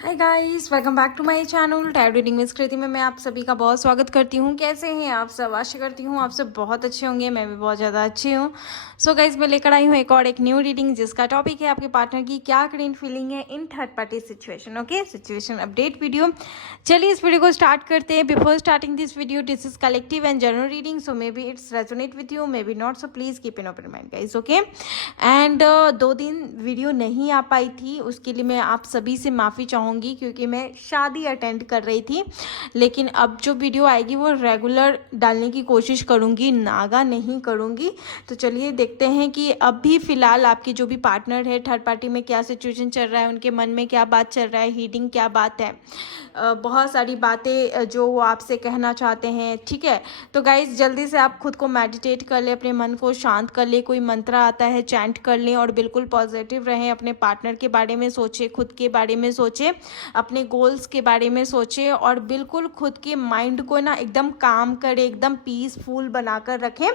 Hi guys, welcome back to my channel time reading with Kriti में मैं आप सभी का बहुत स्वागत करती हूँ। कैसे हैं आप सब? आशा करती हूँ आप सब बहुत अच्छे होंगे। मैं भी बहुत ज़्यादा अच्छी हूँ। सो गाइस, मैं लेकर आई हूँ एक न्यू रीडिंग जिसका टॉपिक है आपके पार्टनर की क्या करेंट फीलिंग है in third party situation. Okay, situation update video. चलिए इस वीडियो को स्टार्ट करते हैं। Before starting this video, this is collective and general reading, so may be it's resonate with you, may be not, so please keep in open mind guys. Okay, and 2 दिन video नहीं आ पाई थी, उसके लिए मैं आप सभी से माफ़ी चाहूँगी क्योंकि मैं शादी अटेंड कर रही थी। लेकिन अब जो वीडियो आएगी वो रेगुलर डालने की कोशिश करूँगी, नागा नहीं करूँगी। तो चलिए देखते हैं कि अभी फ़िलहाल आपकी जो भी पार्टनर है थर्ड पार्टी में क्या सिचुएशन चल रहा है, उनके मन में क्या बात चल रहा है, हीटिंग क्या बात है। बहुत सारी बातें जो वो आपसे कहना चाहते हैं। ठीक है, तो गाइज जल्दी से आप खुद को मेडिटेट कर ले, अपने मन को शांत कर ले, कोई मंत्र आता है चैंट कर लें और बिल्कुल पॉजिटिव रहें। अपने पार्टनर के बारे में सोचें, खुद के बारे में सोचें, अपने गोल्स के बारे में सोचें और बिल्कुल खुद के माइंड को ना एकदम काम करें, एकदम पीसफुल बनाकर रखें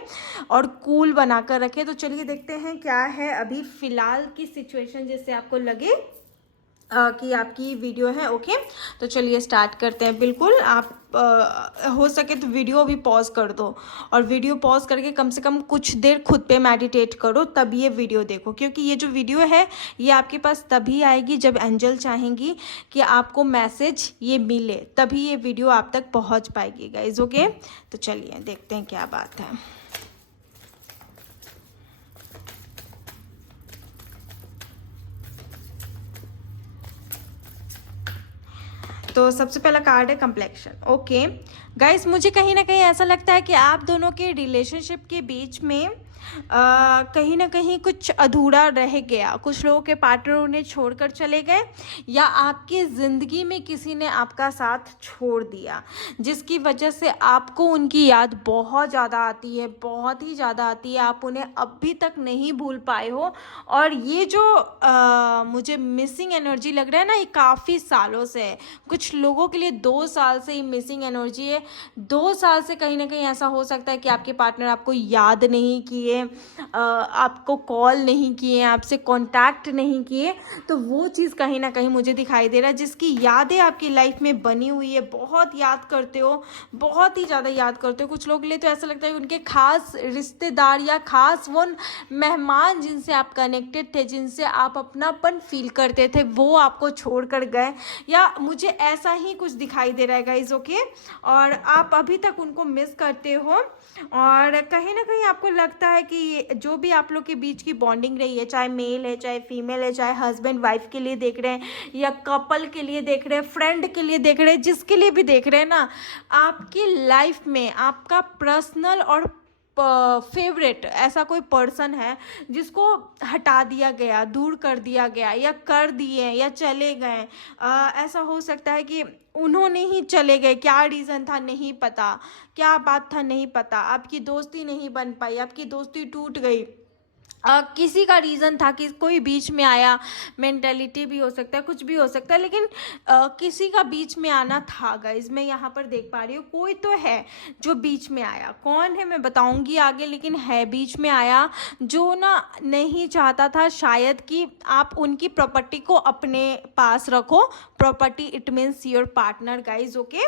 और कूल बनाकर रखें। तो चलिए देखते हैं क्या है अभी फ़िलहाल की सिचुएशन, जिससे आपको लगे कि आपकी वीडियो है। ओके, तो चलिए स्टार्ट करते हैं। बिल्कुल आप हो सके तो वीडियो भी पॉज कर दो और वीडियो पॉज करके कम से कम कुछ देर खुद पे मेडिटेट करो, तब ये वीडियो देखो, क्योंकि ये जो वीडियो है ये आपके पास तभी आएगी जब एंजल चाहेंगी कि आपको मैसेज ये मिले, तभी ये वीडियो आप तक पहुंच पाएगी गाइज। ओके, तो चलिए देखते हैं क्या बात है। तो सबसे पहला कार्ड है कम्प्लेक्शन। ओके गाइस, मुझे कहीं ना कहीं ऐसा लगता है कि आप दोनों के रिलेशनशिप के बीच में कहीं ना कहीं कुछ अधूरा रह गया। कुछ लोगों के पार्टनर उन्हें छोड़कर चले गए या आपकी ज़िंदगी में किसी ने आपका साथ छोड़ दिया, जिसकी वजह से आपको उनकी याद बहुत ज़्यादा आती है, बहुत ही ज़्यादा आती है। आप उन्हें अभी तक नहीं भूल पाए हो और ये जो मुझे मिसिंग एनर्जी लग रहा है ना, ये काफ़ी सालों से है। कुछ लोगों के लिए 2 साल से ही मिसिंग एनर्जी है। 2 साल से कहीं ना कहीं ऐसा हो सकता है कि आपके पार्टनर आपको याद नहीं किए, आपको कॉल नहीं किए, आपसे कांटेक्ट नहीं किए। तो वो चीज़ कहीं ना कहीं मुझे दिखाई दे रहा है, जिसकी यादें आपकी लाइफ में बनी हुई है। बहुत याद करते हो, बहुत ही ज़्यादा याद करते हो। कुछ लोगों के लिए तो ऐसा लगता है उनके खास रिश्तेदार या खास वो मेहमान जिनसे आप कनेक्टेड थे, जिनसे आप अपनापन फील करते थे, वो आपको छोड़ कर गए, या मुझे ऐसा ही कुछ दिखाई दे रहा है गाइज। ओके, और आप अभी तक उनको मिस करते हो और कहीं ना कहीं आपको लगता है कि जो भी आप लोग के बीच की बॉन्डिंग रही है, चाहे मेल है चाहे फीमेल है, चाहे हस्बैंड वाइफ के लिए देख रहे हैं या कपल के लिए देख रहे हैं, फ्रेंड के लिए देख रहे हैं, जिसके लिए भी देख रहे हैं ना, आपकी लाइफ में आपका पर्सनल और फेवरेट ऐसा कोई पर्सन है जिसको हटा दिया गया, दूर कर दिया गया, या कर दिए या चले गए। ऐसा हो सकता है कि उन्होंने ही चले गए, क्या रीज़न था नहीं पता, क्या बात था नहीं पता, आपकी दोस्ती नहीं बन पाई, आपकी दोस्ती टूट गई, किसी का रीज़न था कि कोई बीच में आया, मेंटेलिटी भी हो सकता है, कुछ भी हो सकता है, लेकिन किसी का बीच में आना था गाइज। मैं यहाँ पर देख पा रही हूँ कोई तो है जो बीच में आया। कौन है मैं बताऊँगी आगे, लेकिन है बीच में आया जो ना नहीं चाहता था शायद कि आप उनकी प्रॉपर्टी को अपने पास रखो। Property it means your partner guys. Okay,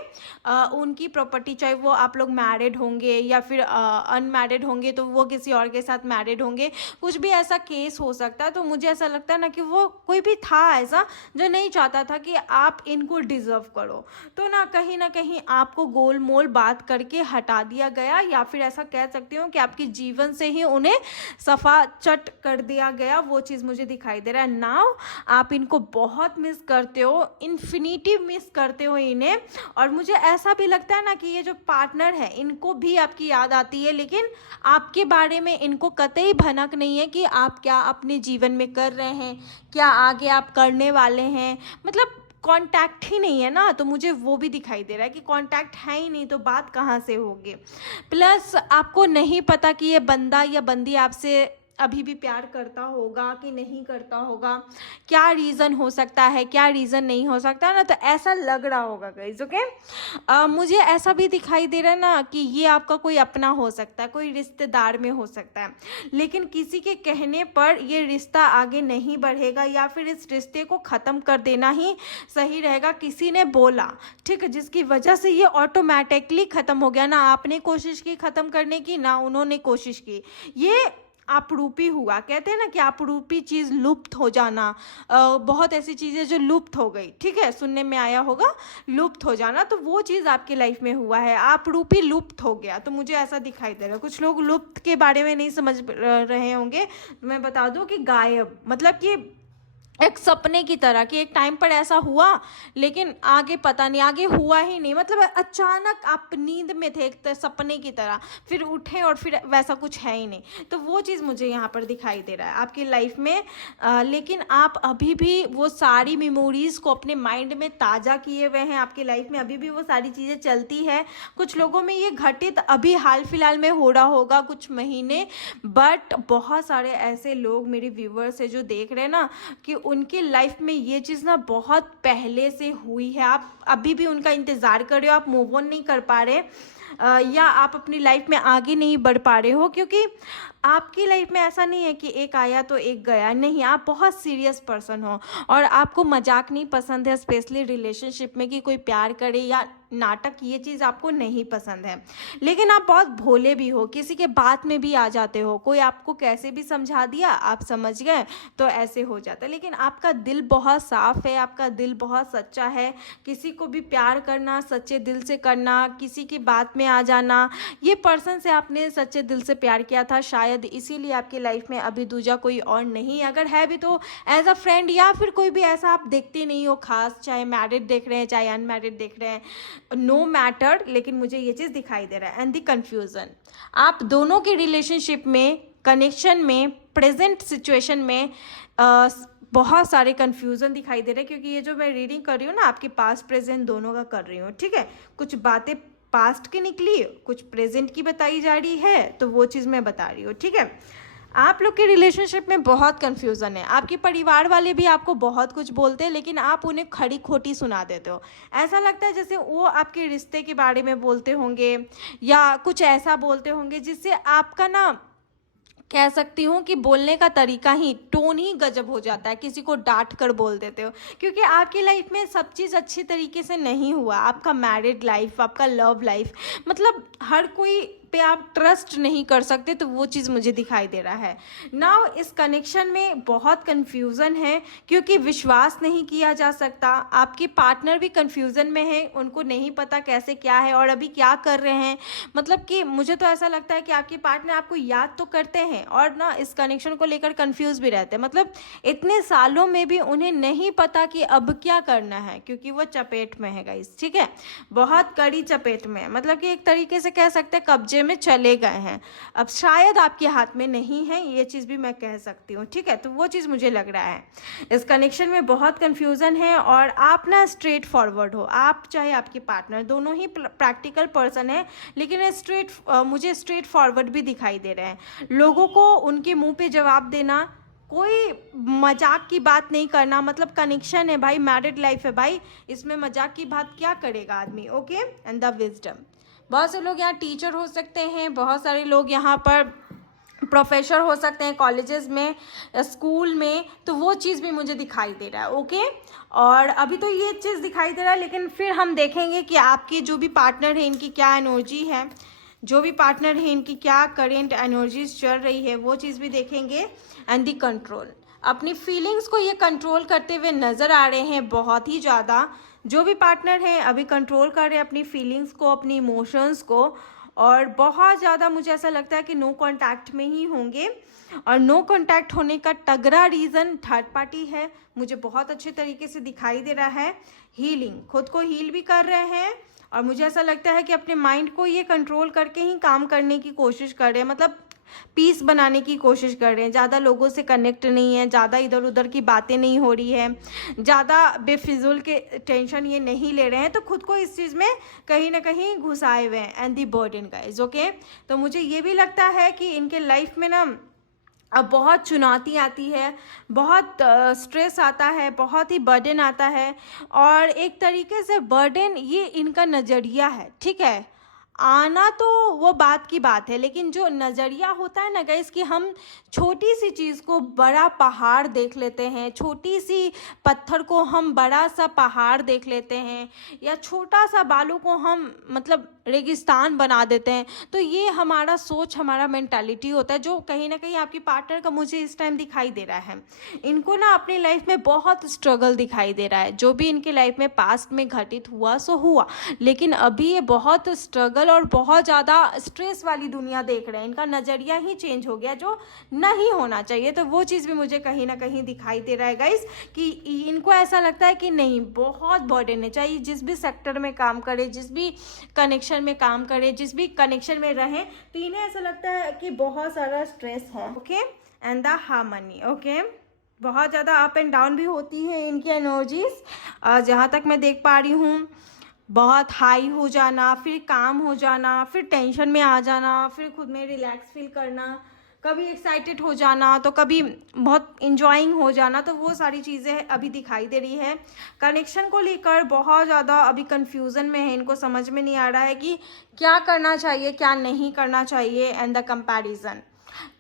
उनकी प्रॉपर्टी, चाहे वो आप लोग मैरिड होंगे या फिर अनमैरिड होंगे, तो वो किसी और के साथ मैरिड होंगे, कुछ भी ऐसा केस हो सकता है। तो मुझे ऐसा लगता है ना कि वो कोई भी था ऐसा जो नहीं चाहता था कि आप इनको डिजर्व करो, तो ना कहीं आपको गोल मोल बात करके हटा दिया गया, या फिर ऐसा कह सकती हूँ कि आपके जीवन से ही उन्हें सफा चट कर दिया गया। वो चीज़ मुझे दिखाई दे रहा है। नाउ आप इनको बहुत मिस करते हो, इन्फिनिटी मिस करते हो इन्हें। और मुझे ऐसा भी लगता है ना कि ये जो पार्टनर है इनको भी आपकी याद आती है, लेकिन आपके बारे में इनको कतई भनक नहीं है कि आप क्या अपने जीवन में कर रहे हैं, क्या आगे आप करने वाले हैं। मतलब कांटेक्ट ही नहीं है ना, तो मुझे वो भी दिखाई दे रहा है कि कांटेक्ट है ही नहीं, तो बात कहाँ से होगी। प्लस आपको नहीं पता कि ये बंदा या बंदी आपसे अभी भी प्यार करता होगा कि नहीं करता होगा, क्या रीज़न हो सकता है, क्या रीज़न नहीं हो सकता ना, तो ऐसा लग रहा होगा गाइस। ओके, मुझे ऐसा भी दिखाई दे रहा है ना कि ये आपका कोई अपना हो सकता है, कोई रिश्तेदार में हो सकता है, लेकिन किसी के कहने पर ये रिश्ता आगे नहीं बढ़ेगा या फिर इस रिश्ते को ख़त्म कर देना ही सही रहेगा। किसी ने बोला, ठीक है, जिसकी वजह से ये ऑटोमेटिकली ख़त्म हो गया। ना आपने कोशिश की ख़त्म करने की, ना उन्होंने कोशिश की, ये आपरूपी हुआ। कहते हैं ना कि आपरूपी चीज़ लुप्त हो जाना, बहुत ऐसी चीज़ें जो लुप्त हो गई, ठीक है, सुनने में आया होगा लुप्त हो जाना, तो वो चीज़ आपकी लाइफ में हुआ है, आपरूपी लुप्त हो गया। तो मुझे ऐसा दिखाई दे रहा है। कुछ लोग लुप्त के बारे में नहीं समझ रहे होंगे, तो मैं बता दूं कि गायब मतलब कि एक सपने की तरह, कि एक टाइम पर ऐसा हुआ लेकिन आगे पता नहीं, आगे हुआ ही नहीं, मतलब अचानक आप नींद में थे एक सपने की तरह, फिर उठे और फिर वैसा कुछ है ही नहीं। तो वो चीज़ मुझे यहाँ पर दिखाई दे रहा है आपकी लाइफ में। लेकिन आप अभी भी वो सारी मेमोरीज़ को अपने माइंड में ताज़ा किए हुए हैं, आपकी लाइफ में अभी भी वो सारी चीज़ें चलती है। कुछ लोगों में ये घटित अभी हाल फिलहाल में हो रहा होगा कुछ महीने, बट बहुत सारे ऐसे लोग मेरे व्यूवर्स है जो देख रहे हैं ना कि उनकी लाइफ में ये चीज़ ना बहुत पहले से हुई है, आप अभी भी उनका इंतज़ार कर रहे हो, आप मूव ऑन नहीं कर पा रहे, या आप अपनी लाइफ में आगे नहीं बढ़ पा रहे हो, क्योंकि आपकी लाइफ में ऐसा नहीं है कि एक आया तो एक गया, नहीं, आप बहुत सीरियस पर्सन हो और आपको मजाक नहीं पसंद है, स्पेशली रिलेशनशिप में कि कोई प्यार करे या नाटक, ये चीज़ आपको नहीं पसंद है। लेकिन आप बहुत भोले भी हो, किसी के बात में भी आ जाते हो, कोई आपको कैसे भी समझा दिया, आप समझ गए, तो ऐसे हो जाता है। लेकिन आपका दिल बहुत साफ है, आपका दिल बहुत सच्चा है, किसी को भी प्यार करना, सच्चे दिल से करना, किसी की बात में आ जाना, ये पर्सन से आपने सच्चे दिल से प्यार किया था, शायद इसीलिए आपकी लाइफ में अभी दूजा कोई और नहीं, अगर है भी तो एज अ फ्रेंड, या फिर कोई भी ऐसा आप देखते नहीं हो खास, चाहे मैरिड देख रहे हैं चाहे अनमैरिड देख रहे हैं, नो मैटर। लेकिन मुझे ये चीज़ दिखाई दे रहा है। एंड द कन्फ्यूज़न, आप दोनों के रिलेशनशिप में, कनेक्शन में, प्रेजेंट सिचुएशन में बहुत सारे कन्फ्यूज़न दिखाई दे रहे हैं, क्योंकि ये जो मैं रीडिंग कर रही हूँ ना आपके पास्ट प्रेजेंट दोनों का कर रही हूँ, ठीक है। कुछ बातें पास्ट की निकली, कुछ प्रेजेंट की बताई जा रही है, तो वो चीज़ मैं बता रही हूँ, ठीक है। आप लोग के रिलेशनशिप में बहुत कन्फ्यूज़न है, आपके परिवार वाले भी आपको बहुत कुछ बोलते हैं, लेकिन आप उन्हें खड़ी खोटी सुना देते हो। ऐसा लगता है जैसे वो आपके रिश्ते के बारे में बोलते होंगे या कुछ ऐसा बोलते होंगे जिससे आपका ना, कह सकती हूँ कि बोलने का तरीका ही, टोन ही गजब हो जाता है, किसी को डांट कर बोल देते हो, क्योंकि आपकी लाइफ में सब चीज़ अच्छी तरीके से नहीं हुआ। आपका मैरिड लाइफ, आपका लव लाइफ, मतलब हर कोई पे आप ट्रस्ट नहीं कर सकते, तो वो चीज़ मुझे दिखाई दे रहा है। नाउ इस कनेक्शन में बहुत कन्फ्यूज़न है, क्योंकि विश्वास नहीं किया जा सकता, आपके पार्टनर भी कन्फ्यूज़न में है, उनको नहीं पता कैसे क्या है और अभी क्या कर रहे हैं। मतलब कि मुझे तो ऐसा लगता है कि आपके पार्टनर आपको याद तो करते हैं और ना इस कनेक्शन को लेकर कन्फ्यूज़ भी रहते हैं, मतलब इतने सालों में भी उन्हें नहीं पता कि अब क्या करना है, क्योंकि वो चपेट में है गाइस, ठीक है, बहुत कड़ी चपेट में है, मतलब कि एक तरीके से कह सकते हैं कब्जे में चले गए हैं, अब शायद आपके हाथ में नहीं है, ये चीज़ भी मैं कह सकती हूँ, ठीक है। तो वो चीज़ मुझे लग रहा है, इस कनेक्शन में बहुत कन्फ्यूज़न है और आप ना स्ट्रेट फॉरवर्ड हो, आप चाहे आपके पार्टनर, दोनों ही प्रैक्टिकल पर्सन है, लेकिन मुझे स्ट्रेट फॉरवर्ड भी दिखाई दे रहे हैं। लोगों को उनके मुंह पे जवाब देना, कोई मजाक की बात नहीं करना, मतलब कनेक्शन है भाई, मैरिड लाइफ है भाई, इसमें मजाक की बात क्या करेगा आदमी, ओके। एंड द विजडम, बहुत से लोग यहाँ टीचर हो सकते हैं, बहुत सारे लोग यहाँ पर प्रोफेसर हो सकते हैं कॉलेजेस में, स्कूल में, तो वो चीज़ भी मुझे दिखाई दे रहा है, ओके। और अभी तो ये चीज़ दिखाई दे रहा है, लेकिन फिर हम देखेंगे कि आपकी जो भी पार्टनर है इनकी क्या एनर्जी है, जो भी पार्टनर है इनकी क्या करेंट एनर्जीज चल रही है, वो चीज़ भी देखेंगे। एंड दी कंट्रोल, अपनी फीलिंग्स को ये कंट्रोल करते हुए नज़र आ रहे हैं बहुत ही ज़्यादा, जो भी पार्टनर हैं अभी कंट्रोल कर रहे हैं अपनी फीलिंग्स को, अपनी इमोशंस को, और बहुत ज़्यादा मुझे ऐसा लगता है कि नो कांटेक्ट में ही होंगे। और नो कांटेक्ट होने का तगड़ा रीज़न थर्ड पार्टी है, मुझे बहुत अच्छे तरीके से दिखाई दे रहा है। हीलिंग, खुद को हील भी कर रहे हैं, और मुझे ऐसा लगता है कि अपने माइंड को ये कंट्रोल करके ही काम करने की कोशिश कर रहे हैं, मतलब पीस बनाने की कोशिश कर रहे हैं, ज़्यादा लोगों से कनेक्ट नहीं है, ज़्यादा इधर उधर की बातें नहीं हो रही है, ज़्यादा बेफिजुल के टेंशन ये नहीं ले रहे हैं, तो खुद को इस चीज़ में कहीं ना कहीं घुसाए हुए हैं। And the burden guys, okay. तो मुझे ये भी लगता है कि इनके लाइफ में ना अब बहुत चुनौती आती है, बहुत स्ट्रेस आता है, बहुत ही बर्डन आता है। और एक तरीके से बर्डन ये इनका नज़रिया है, ठीक है। आना तो वो बात की बात है, लेकिन जो नज़रिया होता है ना गाइस, कि हम छोटी सी चीज़ को बड़ा पहाड़ देख लेते हैं, छोटी सी पत्थर को हम बड़ा सा पहाड़ देख लेते हैं, या छोटा सा बालू को हम मतलब रेगिस्तान बना देते हैं। तो ये हमारा सोच, हमारा मेंटालिटी होता है, जो कहीं ना कहीं आपकी पार्टनर का मुझे इस टाइम दिखाई दे रहा है। इनको ना अपनी लाइफ में बहुत स्ट्रगल दिखाई दे रहा है। जो भी इनके लाइफ में पास्ट में घटित हुआ सो हुआ, लेकिन अभी ये बहुत स्ट्रगल और बहुत ज़्यादा स्ट्रेस वाली दुनिया देख रहे हैं। इनका नज़रिया ही चेंज हो गया, जो नहीं होना चाहिए। तो वो चीज़ भी मुझे कहीं ना कहीं दिखाई दे रहा है गाइस, कि इनको ऐसा लगता है कि नहीं, बहुत बर्डन है, चाहे जिस भी सेक्टर में काम करे, जिस भी कनेक्शन में काम करे, जिस भी कनेक्शन में रहें, तो इन्हें ऐसा लगता है कि बहुत सारा स्ट्रेस है। Okay, and the harmony, okay, बहुत ज़्यादा अप एंड डाउन भी होती है इनकी एनर्जीज। जहाँ तक मैं देख पा रही हूँ, बहुत हाई हो जाना, फिर काम हो जाना, फिर टेंशन में आ जाना, फिर खुद में रिलैक्स फील करना, कभी एक्साइटेड हो जाना, तो कभी बहुत इंजॉइंग हो जाना। तो वो सारी चीज़ें अभी दिखाई दे रही है। कनेक्शन को लेकर बहुत ज़्यादा अभी कंफ्यूजन में है, इनको समझ में नहीं आ रहा है कि क्या करना चाहिए, क्या नहीं करना चाहिए। एंड द कंपैरिजन,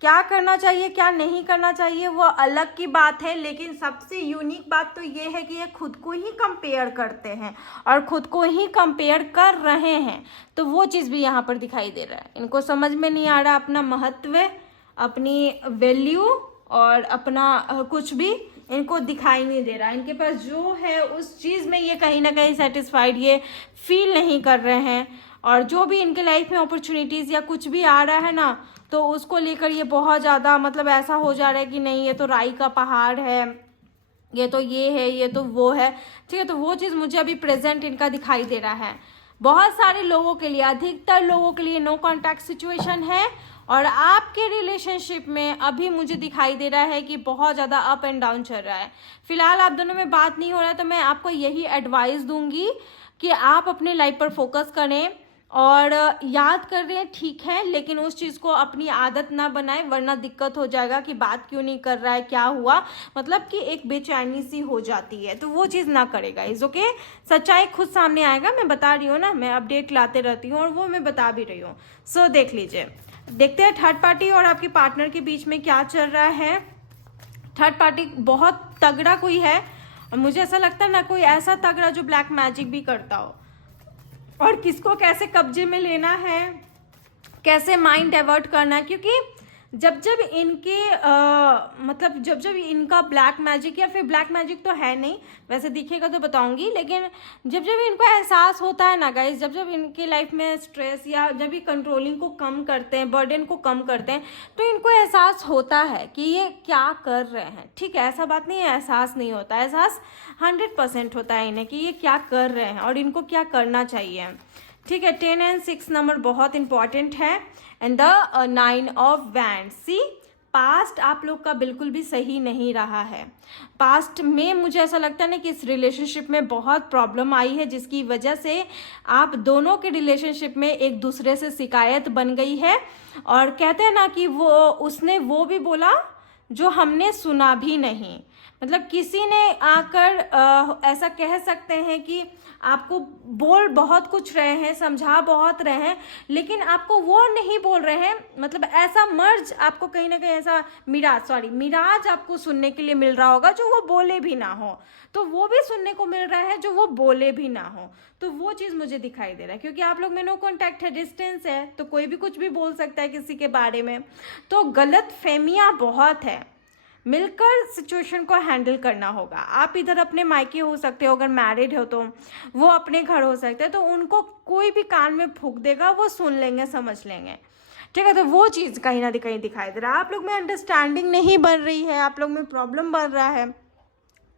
क्या करना चाहिए, क्या नहीं करना चाहिए, वो अलग की बात है, लेकिन सबसे यूनिक बात तो ये है कि ये खुद को ही कंपेयर करते हैं और खुद को ही कंपेयर कर रहे हैं। तो वो चीज़ भी यहाँ पर दिखाई दे रहा है। इनको समझ में नहीं आ रहा अपना महत्व, अपनी वैल्यू और अपना कुछ भी इनको दिखाई नहीं दे रहा। इनके पास जो है उस चीज़ में ये कहीं ना कहीं सेटिस्फाइड ये फील नहीं कर रहे हैं। और जो भी इनके लाइफ में अपॉर्चुनिटीज़ या कुछ भी आ रहा है ना, तो उसको लेकर ये बहुत ज़्यादा मतलब ऐसा हो जा रहा है कि नहीं, ये तो राई का पहाड़ है, ये तो ये है, ये तो वो है, ठीक है। तो वो चीज़ मुझे अभी प्रेजेंट इनका दिखाई दे रहा है। बहुत सारे लोगों के लिए, अधिकतर लोगों के लिए नो कॉन्टैक्ट सिचुएशन है। और आपके रिलेशनशिप में अभी मुझे दिखाई दे रहा है कि बहुत ज़्यादा अप एंड डाउन चल रहा है। फिलहाल आप दोनों में बात नहीं हो रहा है, तो मैं आपको यही एडवाइस दूंगी कि आप अपने लाइफ पर फोकस करें और याद कर रहे हैं, ठीक है, लेकिन उस चीज़ को अपनी आदत ना बनाए, वरना दिक्कत हो जाएगा कि बात क्यों नहीं कर रहा है, क्या हुआ, मतलब कि एक बेचैनी सी हो जाती है। तो वो चीज़ ना करेगा इस, ओके। सच्चाई खुद सामने आएगा, मैं बता रही हूँ ना, मैं अपडेट लाते रहती हूँ और वो मैं बता भी रही हूँ। सो देख लीजिए, देखते हैं थर्ड पार्टी और आपके पार्टनर के बीच में क्या चल रहा है। थर्ड पार्टी बहुत तगड़ा कोई है, और मुझे ऐसा लगता है ना, कोई ऐसा तगड़ा जो ब्लैक मैजिक भी करता हो, और किसको कैसे कब्जे में लेना है, कैसे माइंड डाइवर्ट करना है। क्योंकि जब जब इनके मतलब जब जब इनका ब्लैक मैजिक, या फिर ब्लैक मैजिक तो है नहीं, वैसे दिखेगा तो बताऊंगी, लेकिन जब जब इनको एहसास होता है ना गाइस, जब जब इनकी लाइफ में स्ट्रेस या जब भी कंट्रोलिंग को कम करते हैं, बर्डन को कम करते हैं, तो इनको एहसास होता है कि ये क्या कर रहे हैं, ठीक है। ऐसा बात नहीं है एहसास नहीं होता, एहसास 100% होता है इन्हें कि ये क्या कर रहे हैं और इनको क्या करना चाहिए, ठीक है। 10 एंड 6 नंबर बहुत इंपॉर्टेंट है। And the 9 of wand, see past आप लोग का बिल्कुल भी सही नहीं रहा है। पास्ट में मुझे ऐसा लगता है ना कि इस रिलेशनशिप में बहुत प्रॉब्लम आई है, जिसकी वजह से आप दोनों के रिलेशनशिप में एक दूसरे से शिकायत बन गई है। और कहते हैं ना कि उसने वो भी बोला जो हमने सुना भी नहीं, मतलब किसी ने आकर ऐसा कह सकते हैं कि आपको बोल बहुत कुछ रहे हैं, समझा बहुत रहे हैं, लेकिन आपको वो नहीं बोल रहे हैं, मतलब ऐसा मर्ज आपको कहीं ना कहीं ऐसा मिराज आपको सुनने के लिए मिल रहा होगा जो वो बोले भी ना हो, तो वो भी सुनने को मिल रहा है जो वो बोले भी ना हो। तो वो चीज़ मुझे दिखाई दे रहा है, क्योंकि आप लोग में नो कॉन्टैक्ट है, डिस्टेंस है, तो कोई भी कुछ भी बोल सकता है किसी के बारे में। तो गलत फहमियाँ बहुत है, मिलकर सिचुएशन को हैंडल करना होगा। आप इधर अपने मायके हो सकते हो, अगर मैरिड हो तो वो अपने घर हो सकते हैं, तो उनको कोई भी कान में फूंक देगा, वो सुन लेंगे, समझ लेंगे, ठीक है। तो वो चीज़ कहीं ना कहीं दिखाई दे रहा है। आप लोग में अंडरस्टैंडिंग नहीं बन रही है, आप लोग में प्रॉब्लम बन रहा है।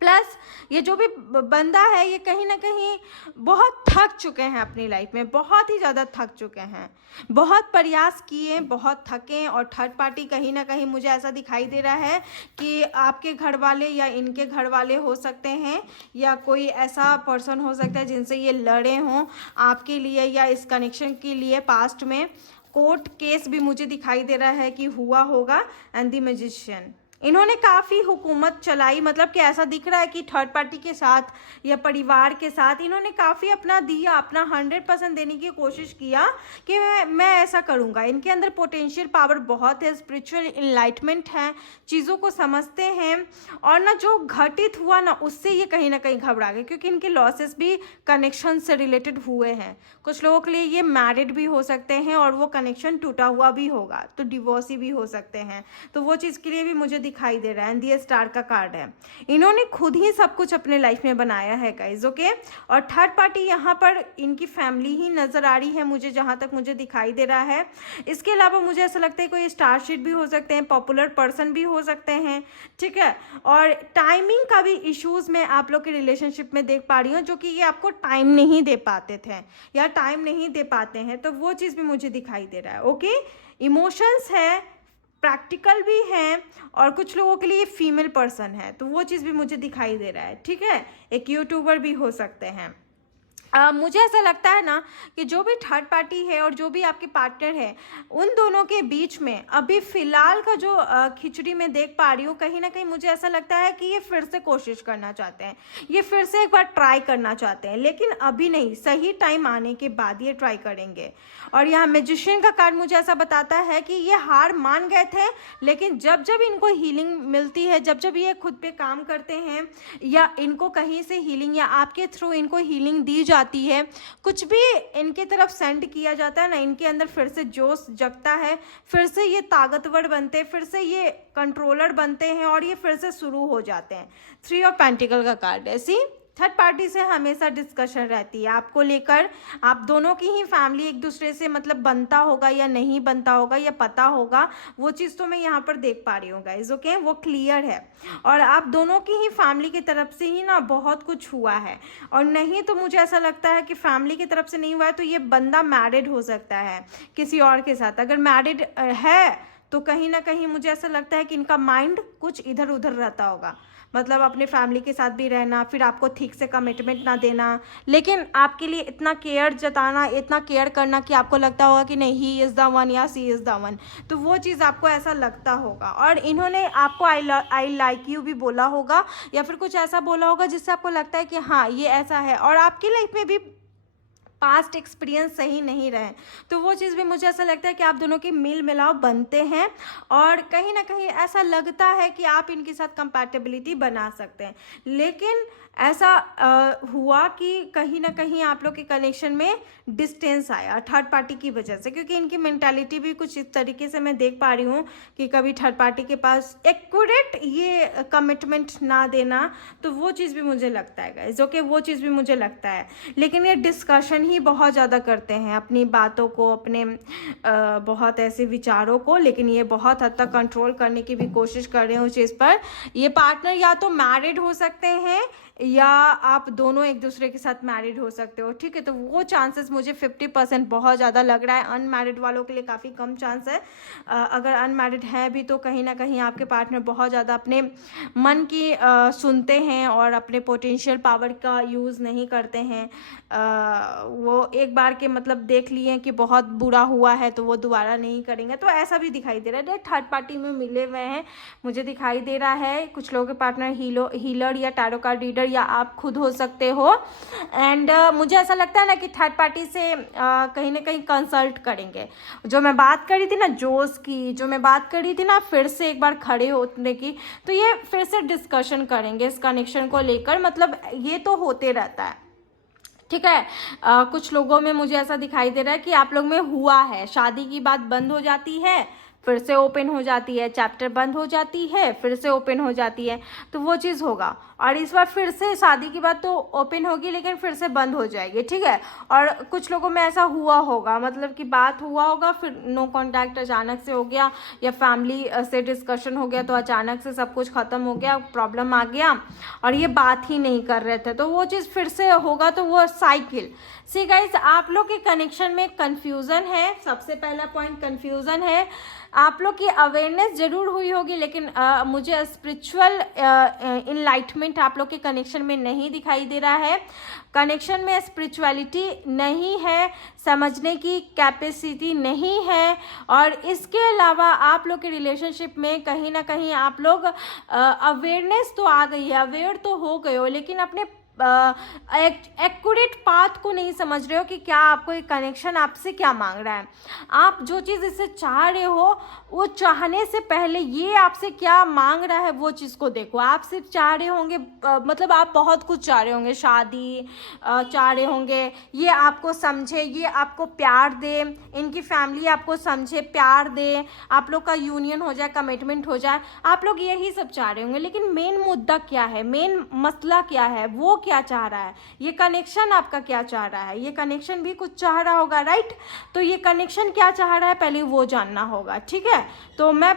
प्लस ये जो भी बंदा है, ये कहीं ना कहीं बहुत थक चुके हैं अपनी लाइफ में, बहुत ही ज़्यादा थक चुके हैं, बहुत प्रयास किए, बहुत थके। और थर्ड पार्टी कहीं ना कहीं मुझे ऐसा दिखाई दे रहा है कि आपके घर वाले या इनके घर वाले हो सकते हैं, या कोई ऐसा पर्सन हो सकता है जिनसे ये लड़े हों आपके लिए या इस कनेक्शन के लिए पास्ट में। कोर्ट केस भी मुझे दिखाई दे रहा है कि हुआ होगा। एंड द मैजिशियन, इन्होंने काफ़ी हुकूमत चलाई, मतलब कि ऐसा दिख रहा है कि थर्ड पार्टी के साथ या परिवार के साथ इन्होंने काफ़ी अपना दिया, अपना 100% देने की कोशिश किया कि मैं ऐसा करूँगा। इनके अंदर पोटेंशियल पावर बहुत है, स्पिरिचुअल इनलाइटमेंट है, चीज़ों को समझते हैं। और ना जो घटित हुआ ना उससे ये कहीं ना कहीं घबरा गए, क्योंकि इनके लॉसेस भी कनेक्शन से रिलेटेड हुए हैं। कुछ लोगों के लिए ये मैरिड भी हो सकते हैं और वो कनेक्शन टूटा हुआ भी होगा, तो डिवोर्सी भी हो सकते हैं। तो वो चीज़ के लिए भी मुझे दिखाई दे रहा है। एंड ये स्टार का कार्ड है, इन्होंने खुद ही सब कुछ अपने लाइफ में बनाया है गाइज, ओके। और थर्ड पार्टी यहाँ पर इनकी फैमिली ही नजर आ रही है मुझे, जहाँ तक मुझे दिखाई दे रहा है। इसके अलावा मुझे ऐसा लगता है कोई स्टार शीट भी हो सकते हैं, पॉपुलर पर्सन भी हो सकते हैं, ठीक है। और टाइमिंग का भी इश्यूज मैं आप लोग के रिलेशनशिप में देख पा रही हूँ, जो कि ये आपको टाइम नहीं दे पाते थे या टाइम नहीं दे पाते हैं, तो वो चीज़ भी मुझे दिखाई दे रहा है, ओके। इमोशंस है, प्रैक्टिकल भी हैं, और कुछ लोगों के लिए फीमेल पर्सन है, तो वो चीज़ भी मुझे दिखाई दे रहा है, ठीक है। एक यूट्यूबर भी हो सकते हैं। मुझे ऐसा लगता है ना कि जो भी थर्ड पार्टी है और जो भी आपके पार्टनर है, उन दोनों के बीच में अभी फ़िलहाल का जो खिचड़ी में देख पा रही हूँ, कहीं ना कहीं मुझे ऐसा लगता है कि ये फिर से कोशिश करना चाहते हैं, ये फिर से एक बार ट्राई करना चाहते हैं, लेकिन अभी नहीं, सही टाइम आने के बाद ये ट्राई करेंगे। और यहाँ मैजिशियन का कार्ड मुझे ऐसा बताता है कि ये हार मान गए थे, लेकिन जब जब इनको हीलिंग मिलती है, जब जब ये खुद पे काम करते हैं, या इनको कहीं से हीलिंग या आपके थ्रू इनको हीलिंग दी जाती है, कुछ भी इनके तरफ सेंड किया जाता है ना, इनके अंदर फिर से जोश जगता है, फिर से ये ताकतवर बनते हैं, फिर से ये कंट्रोलर बनते हैं, और ये फिर से शुरू हो जाते हैं। 3 ऑफ पेंटिकल का कार्ड है। सी, थर्ड पार्टी से हमेशा डिस्कशन रहती है आपको लेकर, आप दोनों की ही फैमिली एक दूसरे से मतलब बनता होगा या नहीं बनता होगा या पता होगा, वो चीज़ तो मैं यहाँ पर देख पा रही हूँ गाइज, ओके, वो क्लियर है। और आप दोनों की ही फैमिली की तरफ से ही ना बहुत कुछ हुआ है, और नहीं तो मुझे ऐसा लगता है कि फैमिली की तरफ से नहीं हुआ है, तो ये बंदा मैरिड हो सकता है किसी और के साथ। अगर मैरिड है तो कहीं ना कहीं मुझे ऐसा लगता है कि इनका माइंड कुछ इधर उधर रहता होगा, मतलब अपने फैमिली के साथ भी रहना, फिर आपको ठीक से कमिटमेंट ना देना, लेकिन आपके लिए इतना केयर जताना, इतना केयर करना कि आपको लगता होगा कि नहीं, ही इज़ द वन या सी इज़ द वन, तो वो चीज़ आपको ऐसा लगता होगा। और इन्होंने आपको आई लाइक यू भी बोला होगा, या फिर कुछ ऐसा बोला होगा जिससे आपको लगता है कि हाँ ये ऐसा है, और आपकी लाइफ में भी पास्ट एक्सपीरियंस सही नहीं रहे, तो वो चीज़ भी मुझे ऐसा लगता है कि आप दोनों के मेल मिलाव बनते हैं, और कहीं ना कहीं ऐसा लगता है कि आप इनके साथ कंपैटिबिलिटी बना सकते हैं। लेकिन ऐसा हुआ कि कहीं ना कहीं आप लोग के कनेक्शन में डिस्टेंस आया थर्ड पार्टी की वजह से, क्योंकि इनकी मेंटालिटी भी कुछ इस तरीके से मैं देख पा रही हूँ कि कभी थर्ड पार्टी के पास एक्यूरेट ये कमिटमेंट ना देना, तो वो चीज़ भी मुझे लगता है गाइस, ओके, वो चीज़ भी मुझे लगता है। लेकिन ये डिस्कशन ही बहुत ज़्यादा करते हैं अपनी बातों को, अपने बहुत ऐसे विचारों को, लेकिन ये बहुत हद तक कंट्रोल करने की भी कोशिश कर रहे हैं उस चीज़ पर। ये पार्टनर या तो मैरिड हो सकते हैं या आप दोनों एक दूसरे के साथ मैरिड हो सकते हो, ठीक है। तो वो चांसेस मुझे 50% बहुत ज़्यादा लग रहा है। अनमैरिड वालों के लिए काफ़ी कम चांस है। अगर अनमैरिड है भी तो कहीं ना कहीं आपके पार्टनर बहुत ज़्यादा अपने मन की सुनते हैं और अपने पोटेंशियल पावर का यूज़ नहीं करते हैं। वो एक बार के मतलब देख लिए कि बहुत बुरा हुआ है तो वो दोबारा नहीं करेंगे, तो ऐसा भी दिखाई दे रहा है। थर्ड पार्टी में मिले हुए हैं मुझे दिखाई दे रहा है। कुछ लोगों के पार्टनर हीलर या टैरो कार्ड रीडर या आप खुद हो सकते हो। एंड मुझे ऐसा लगता है ना कि थर्ड पार्टी से कहीं ना कहीं कंसल्ट करेंगे। जो मैं बात कर रही थी ना जोश की, जो मैं बात कर रही थी ना फिर से एक बार खड़े होने की, तो ये फिर से डिस्कशन करेंगे इस कनेक्शन को लेकर। मतलब ये तो होते रहता है, ठीक है। कुछ लोगों में मुझे ऐसा दिखाई दे रहा है कि आप लोग में हुआ है, शादी की बात बंद हो जाती है फिर से ओपन हो जाती है, चैप्टर बंद हो जाती है फिर से ओपन हो जाती है, तो वो चीज़ होगा। और इस बार फिर से शादी की बात तो ओपन होगी लेकिन फिर से बंद हो जाएगी, ठीक है। और कुछ लोगों में ऐसा हुआ होगा, मतलब कि बात हुआ होगा फिर नो कांटेक्ट अचानक से हो गया, या फैमिली से डिस्कशन हो गया तो अचानक से सब कुछ ख़त्म हो गया, प्रॉब्लम आ गया और ये बात ही नहीं कर रहे थे, तो वो चीज़ फिर से होगा, तो वो साइकिल। सी गाइज, आप लोग के कनेक्शन में कन्फ्यूज़न है। सबसे पहला पॉइंट कन्फ्यूज़न है। आप लोग की अवेयरनेस जरूर हुई होगी, लेकिन मुझे स्पिरिचुअल इनलाइटमेंट आप लोग के कनेक्शन में नहीं दिखाई दे रहा है। कनेक्शन में स्पिरिचुअलिटी नहीं है, समझने की कैपेसिटी नहीं है, और इसके अलावा आप लोग के रिलेशनशिप में कहीं ना कहीं आप लोग अवेयरनेस तो आ गई है, अवेयर तो हो गए हो, लेकिन अपने एक्यूरेट पाथ को नहीं समझ रहे हो कि क्या आपको एक कनेक्शन आपसे क्या मांग रहा है। आप जो चीज़ इससे चाह रहे हो, वो चाहने से पहले ये आपसे क्या मांग रहा है वो चीज़ को देखो। आप सिर्फ चाह रहे होंगे मतलब आप बहुत कुछ चाह रहे होंगे, शादी चाह रहे होंगे, ये आपको समझे, ये आपको प्यार दे, इनकी फैमिली आपको समझे, प्यार दे, आप लोग का यूनियन हो जाए, कमिटमेंट हो जाए, आप लोग यही सब चाह रहे होंगे। लेकिन मेन मुद्दा क्या है, मेन मसला क्या है, वो क्या चाह रहा है, ये कनेक्शन आपका क्या चाह रहा है। ये कनेक्शन भी कुछ चाह रहा होगा, राइट। तो ये कनेक्शन क्या चाह रहा है पहले वो जानना होगा, ठीक है। तो मैं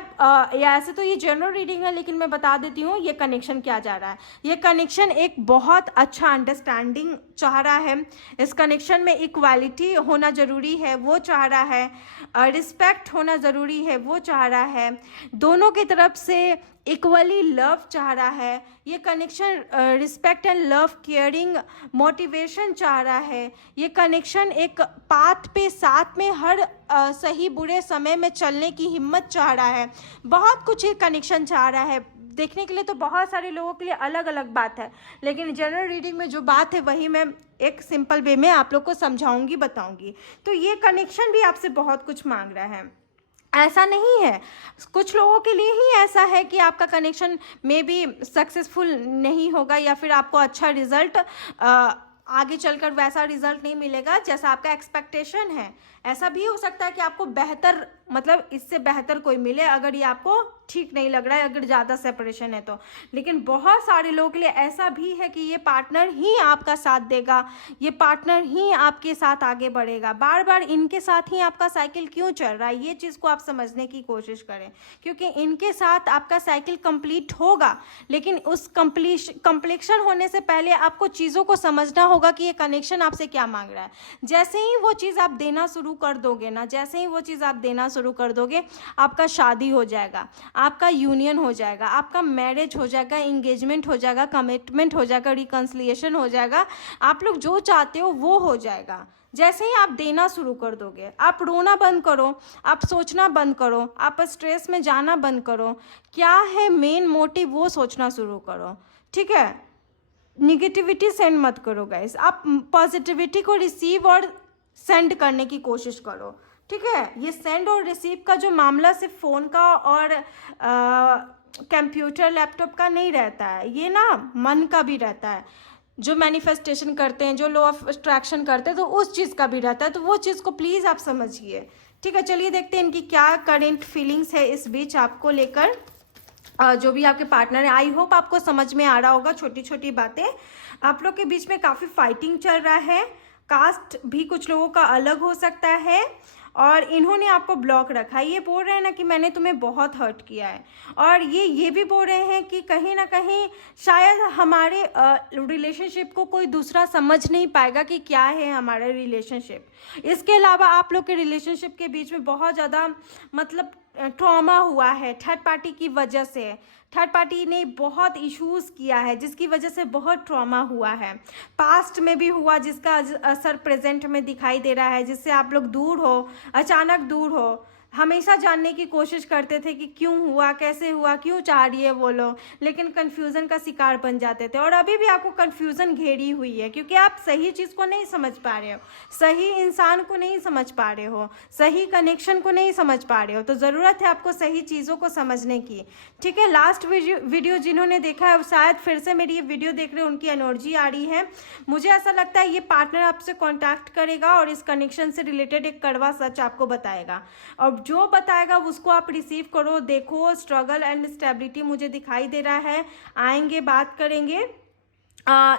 ऐसे तो ये जनरल रीडिंग है, लेकिन मैं बता देती हूँ ये कनेक्शन क्या चाह रहा है। ये कनेक्शन एक बहुत अच्छा अंडरस्टैंडिंग चाह रहा है, इस कनेक्शन में इक्वालिटी होना ज़रूरी है वो चाह रहा है, रिस्पेक्ट होना ज़रूरी है वो चाह रहा है, दोनों की तरफ से इक्वली लव चाह रहा है। ये connection respect and love, caring, motivation चाह रहा है। ये कनेक्शन एक पाथ पे साथ में हर सही बुरे समय में चलने की हिम्मत चाह रहा है। बहुत कुछ ये कनेक्शन चाह रहा है। देखने के लिए तो बहुत सारे लोगों के लिए अलग अलग बात है, लेकिन जनरल रीडिंग में जो बात है वही मैं एक सिंपल वे में आप लोग को समझाऊंगी, बताऊंगी। तो ये कनेक्शन भी आपसे बहुत कुछ मांग रहा है। ऐसा नहीं है, कुछ लोगों के लिए ही ऐसा है कि आपका कनेक्शन में भी सक्सेसफुल नहीं होगा, या फिर आपको अच्छा रिजल्ट आगे चलकर वैसा रिजल्ट नहीं मिलेगा जैसा आपका एक्सपेक्टेशन है। ऐसा भी हो सकता है कि आपको बेहतर, मतलब इससे बेहतर कोई मिले, अगर ये आपको ठीक नहीं लग रहा है, अगर ज़्यादा सेपरेशन है तो। लेकिन बहुत सारे लोगों के लिए ऐसा भी है कि ये पार्टनर ही आपका साथ देगा, ये पार्टनर ही आपके साथ आगे बढ़ेगा। बार बार इनके साथ ही आपका साइकिल क्यों चल रहा है, ये चीज़ को आप समझने की कोशिश करें, क्योंकि इनके साथ आपका साइकिल कंप्लीट होगा, लेकिन उस कंप्लीशन होने से पहले आपको चीज़ों को समझना होगा कि ये कनेक्शन आपसे क्या मांग रहा है। जैसे ही वो चीज़ आप देना शुरू कर दोगे ना, जैसे ही वो चीज़ आप देना शुरू कर दोगे, आपका शादी हो जाएगा, आपका यूनियन हो जाएगा, आपका मैरिज हो जाएगा, इंगेजमेंट हो जाएगा, कमिटमेंट हो जाएगा, रिकन्सिलिएशन हो जाएगा। आप लोग जो चाहते हो वो हो जाएगा जैसे ही आप देना शुरू कर दोगे। आप रोना बंद करो, आप सोचना बंद करो, आप स्ट्रेस में जाना बंद करो, क्या है मेन मोटिव वो सोचना शुरू करो, ठीक है। निगेटिविटी सेंड मत करो गाइस, आप पॉजिटिविटी को रिसीव और सेंड करने की कोशिश करो, ठीक है। ये सेंड और रिसीव का जो मामला सिर्फ फ़ोन का और कंप्यूटर लैपटॉप का नहीं रहता है, ये ना मन का भी रहता है। जो मैनिफेस्टेशन करते हैं, जो लॉ ऑफ अट्रैक्शन करते हैं, तो उस चीज़ का भी रहता है। तो वो चीज़ को प्लीज़ आप समझिए, ठीक है। चलिए देखते हैं इनकी क्या करेंट फीलिंग्स है इस बीच आपको लेकर, जो भी आपके पार्टनर है। आई होप आपको समझ में आ रहा होगा छोटी छोटी बातें। आप लोग के बीच में काफ़ी फाइटिंग चल रहा है, कास्ट भी कुछ लोगों का अलग हो सकता है, और इन्होंने आपको ब्लॉक रखा है। ये बोल रहे हैं ना कि मैंने तुम्हें बहुत हर्ट किया है, और ये भी बोल रहे हैं कि कहीं ना कहीं शायद हमारे रिलेशनशिप को कोई दूसरा समझ नहीं पाएगा कि क्या है हमारा रिलेशनशिप। इसके अलावा आप लोग के रिलेशनशिप के बीच में बहुत ज़्यादा मतलब ट्रॉमा हुआ है थर्ड पार्टी की वजह से। थर्ड पार्टी ने बहुत इश्यूज़ किया है जिसकी वजह से बहुत ट्रॉमा हुआ है, पास्ट में भी हुआ जिसका असर प्रेजेंट में दिखाई दे रहा है, जिससे आप लोग दूर हो, अचानक दूर हो। हमेशा जानने की कोशिश करते थे कि क्यों हुआ, कैसे हुआ, क्यों चाह रही है वो लोग, लेकिन कन्फ्यूज़न का शिकार बन जाते थे। और अभी भी आपको कन्फ्यूज़न घेरी हुई है, क्योंकि आप सही चीज़ को नहीं समझ पा रहे हो, सही इंसान को नहीं समझ पा रहे हो, सही कनेक्शन को नहीं समझ पा रहे हो। तो ज़रूरत है आपको सही चीज़ों को समझने की, ठीक है। लास्ट वीडियो जिन्होंने देखा है, शायद फिर से मेरी ये वीडियो देख रहे हो, उनकी एनर्जी आ रही है। मुझे ऐसा लगता है ये पार्टनर आपसे कॉन्टैक्ट करेगा और इस कनेक्शन से रिलेटेड एक कड़वा सच आपको बताएगा, और जो बताएगा उसको आप रिसीव करो। देखो स्ट्रगल एंड स्टेबिलिटी मुझे दिखाई दे रहा है, आएंगे, बात करेंगे।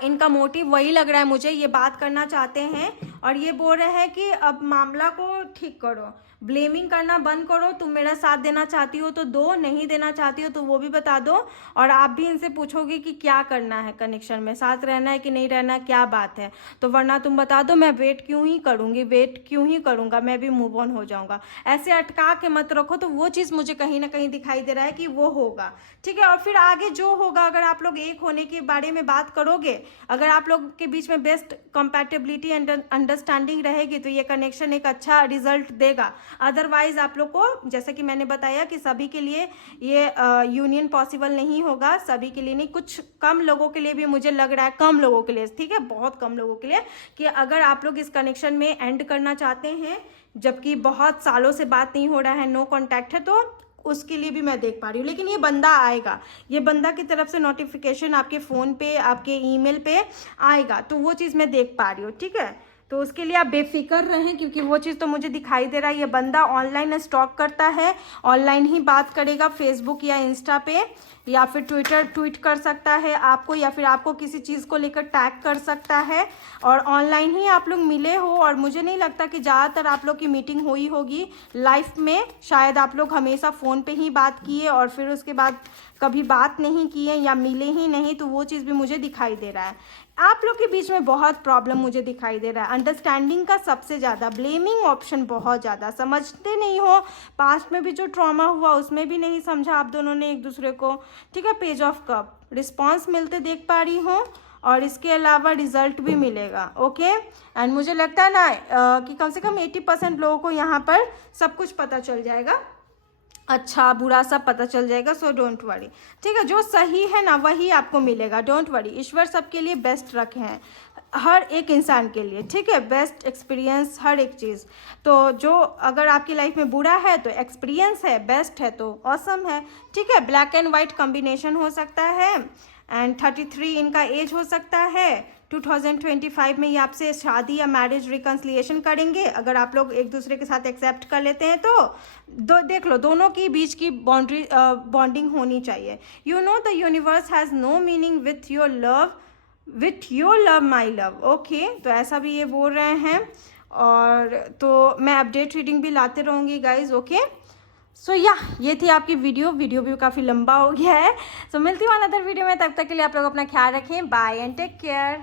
इनका मोटिव वही लग रहा है मुझे, ये बात करना चाहते हैं और ये बोल रहे हैं कि अब मामला को ठीक करो। ब्लेमिंग करना बंद करो। तुम मेरा साथ देना चाहती हो तो दो, नहीं देना चाहती हो तो वो भी बता दो। और आप भी इनसे पूछोगे कि क्या करना है कनेक्शन में, साथ रहना है कि नहीं रहना, क्या बात है। तो वरना तुम बता दो, मैं वेट क्यों ही करूँगी, वेट क्यों ही करूँगा, मैं भी मूव ऑन हो जाऊँगा। ऐसे अटका के मत रखो। तो वो चीज़ मुझे कहीं ना कहीं दिखाई दे रहा है कि वो होगा, ठीक है। और फिर आगे जो होगा, अगर आप लोग एक होने के बारे में बात करोगे, अगर आप लोग के बीच में बेस्ट कंपैटिबिलिटी एंड अंडरस्टैंडिंग रहेगी तो ये कनेक्शन एक अच्छा रिजल्ट देगा। अदरवाइज आप लोग को, जैसे कि मैंने बताया कि सभी के लिए ये यूनियन पॉसिबल नहीं होगा, सभी के लिए नहीं, कुछ कम लोगों के लिए भी मुझे लग रहा है, कम लोगों के लिए, ठीक है, बहुत कम लोगों के लिए, कि अगर आप लोग इस कनेक्शन में एंड करना चाहते हैं, जबकि बहुत सालों से बात नहीं हो रहा है, नो कॉन्टैक्ट है, तो उसके लिए भी मैं देख पा रही हूँ। लेकिन ये बंदा आएगा, ये बंदा की तरफ से नोटिफिकेशन आपके फ़ोन पे, आपके ईमेल पे आएगा, तो वो चीज़ मैं देख पा रही हूँ, ठीक है। तो उसके लिए आप बेफिक्र रहें, क्योंकि वो चीज़ तो मुझे दिखाई दे रहा है। ये बंदा ऑनलाइन स्टॉक करता है, ऑनलाइन ही बात करेगा, फेसबुक या इंस्टा पे, या फिर ट्विटर ट्वीट कर सकता है आपको, या फिर आपको किसी चीज़ को लेकर टैग कर सकता है, और ऑनलाइन ही आप लोग मिले हो। और मुझे नहीं लगता कि ज़्यादातर आप लोग की मीटिंग हुई होगी लाइफ में, शायद आप लोग हमेशा फ़ोन पे ही बात किए और फिर उसके बाद कभी बात नहीं किए या मिले ही नहीं, तो वो चीज़ भी मुझे दिखाई दे रहा है। आप लोग के बीच में बहुत प्रॉब्लम मुझे दिखाई दे रहा है, अंडरस्टैंडिंग का सबसे ज़्यादा, ब्लेमिंग ऑप्शन बहुत ज़्यादा, समझते नहीं हो। पास्ट में भी जो ट्रॉमा हुआ उसमें भी नहीं समझा आप दोनों ने एक दूसरे को, ठीक है। पेज ऑफ कप रिस्पॉन्स मिलते देख पा रही हूँ, और इसके अलावा रिजल्ट भी मिलेगा, ओके। एंड मुझे लगता है ना कि कम से कम 80% लोगों को यहाँ पर सब कुछ पता चल जाएगा, अच्छा बुरा सब पता चल जाएगा। सो डोंट वरी, ठीक है। जो सही है ना वही आपको मिलेगा, डोंट वरी। ईश्वर सबके लिए बेस्ट रखे हैं, हर एक इंसान के लिए, ठीक है, बेस्ट एक्सपीरियंस हर एक चीज़। तो जो अगर आपकी लाइफ में बुरा है तो एक्सपीरियंस है, बेस्ट है तो ऑसम है, ठीक है। ब्लैक एंड वाइट कॉम्बिनेशन हो सकता है, एंड 33 इनका एज हो सकता है। 2025 में ये आपसे शादी या मैरिज रिकन्सिलिएशन करेंगे, अगर आप लोग एक दूसरे के साथ एक्सेप्ट कर लेते हैं तो देख लो, दोनों की बीच की बॉन्डिंग होनी चाहिए। You know the universe has no meaning with your love my love, okay. तो ऐसा भी ये बोल रहे हैं, और तो मैं अपडेट रीडिंग भी लाते रहूँगी गाइज, ओके। सो या ये थी आपकी वीडियो भी काफ़ी लंबा हो गया है। सो मिलती हूँ अनदर वीडियो में, तब तक के लिए आप लोग अपना ख्याल रखें, बाय एंड टेक केयर।